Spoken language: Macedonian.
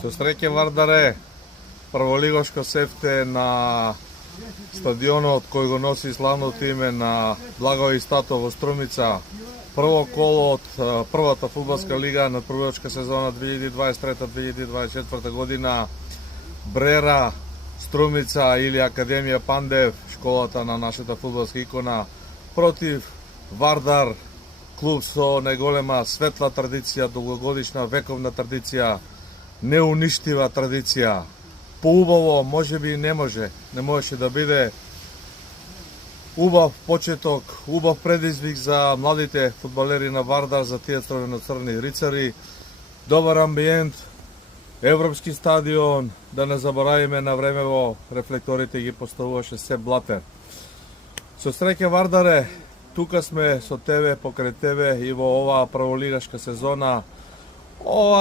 Со среќа Вардаре, прволигошко севте на стадионот кој го носи славното име на Благој Стато во Струмица. Прво коло од првата фудбалска лига на прволигошка сезона 2023-2024 година. Брера, Струмица или Академија Пандев, школата на нашата фудбалска икона, против Вардар, клуб со најголема светла традиција, долгогодишна вековна традиција, неуништива традиција. Поубаво можеби и не можеше да биде убав почеток, убав предизвик за младите фудбалери на Вардар, за тие црвено-црни рицари. Добар амбиент, европски стадион, да не заборавиме на времево рефлекторите ги поставуваше се блате. Со среќа Вардаре, тука сме со тебе, покрај тебе и во оваа прволигашка сезона.